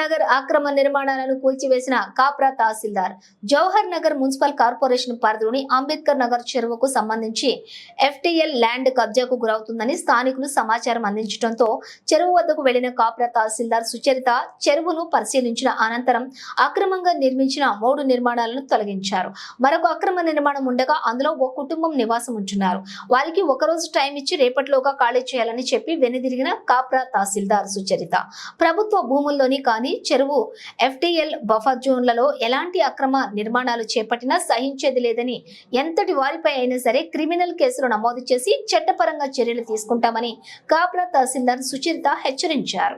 నగర్ ఆక్రమ నిర్మాణాలను కూల్చివేసిన కాప్రా తహసీల్దార్. Jawahar Nagar municipal corporation పరిధిలోని అంబేద్కర్ నగర్ చెరువుకు సంబంధించి FTL ల్యాండ్ కబ్జాకు గురవుతుందని స్థానికులు సమాచారం అందించడంతో చెరువు వద్దకు వెళ్లిన కాప్రా తహసీల్దార్ సుచరిత చెరువును పరిశీలించిన అనంతరం అక్రమంగా నిర్మించిన 3 నిర్మాణాలను తొలగించారు. మరొక అక్రమ నిర్మాణం ఉండగా అందులో ఒక కుటుంబం నివాసం ఉంటున్నారు. వారికి ఒకరోజు టైం ఇచ్చి రేపటిలోగా ఖాళీ చేయాలని చెప్పి వెనుదిరిగిన కాప్రా తహసీల్దార్ సుచరిత ప్రభుత్వ భూముల్లోని కానీ చెరువు FTL బఫర్ జోన్లలో ఎలాంటి అక్రమ నిర్మాణాలు చేపట్టినా సహించేది లేదని, ఎంతటి వారిపై అయినా సరే క్రిమినల్ కేసులు నమోదు చేసి చట్టపరంగా చర్యలు తీసుకుంటామని కాప్రా తహసీల్దార్ సుచరిత హెచ్చరించారు.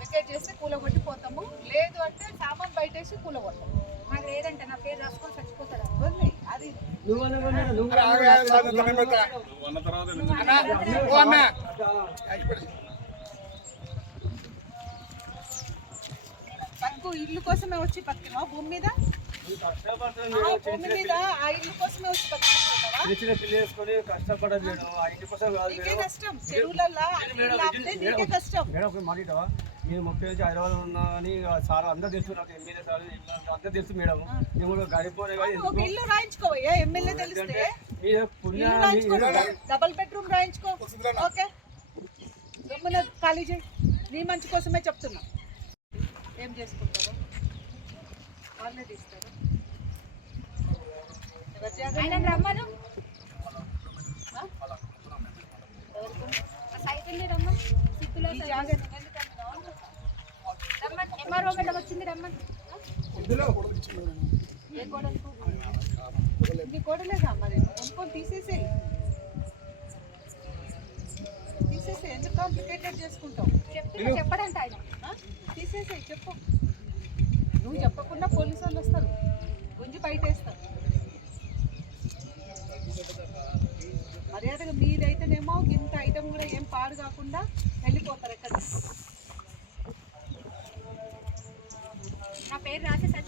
వికెట్ చేస్తే కూలగొట్టిపోతాము, లేదు అంటే సామాన్ బయటేసి కూలగొడతాము. నాకు లేదంటే నా పేరు రాసుకొని చచ్చిపోతాడు. అది బతుకు ఇల్లు కోసమే వచ్చి బతికినావా భూమి మీద? భూమి మీద ఆ ఇల్లు కోసమే వచ్చి బతుకుతున్నావా? నీకే కష్టం, చెరువులలో నీకే కష్టం. నేను 30 నుంచి హైదరాబాద్ ఉన్నా అని సార్ అందరూ తెలుసు, నాకు ఎమ్మెల్యే సార్ అందరూ తెలుసు మేడం. నేను కూడా గడిపోలే ఒక ఇల్లు రాయించుకోవయ్యా, ఎమ్మెల్యే తెలిస్తే డబుల్ బెడ్రూమ్ రాయించుకో. ఓకే, గమ్మున ఖాళీ చేయి. నీ మంచి కోసమే చెప్తున్నా. ఏం చేసుకుంటారు వాళ్ళే తీస్తారు. రమ్మను MRO మేడం వచ్చింది, రమ్మని. నీ కోడలేదా మరి? కొనుక్కొని తీసేసేయి. ఎందుకు కాంప్లికేటెడ్ చేసుకుంటావు? చెప్పడంట ఆయన. తీసేసేయి, చెప్పు. నువ్వు చెప్పకుండా పోలీసు వాళ్ళు వస్తారు, గుంజి బయటేస్తారు. మర్యాదగా మీదైతేనేమో ఇంత ఐటమ్ కూడా ఏం పాడు కాకుండా వెళ్ళిపోతారు. ఎక్కడ నా పేరు రాసేసి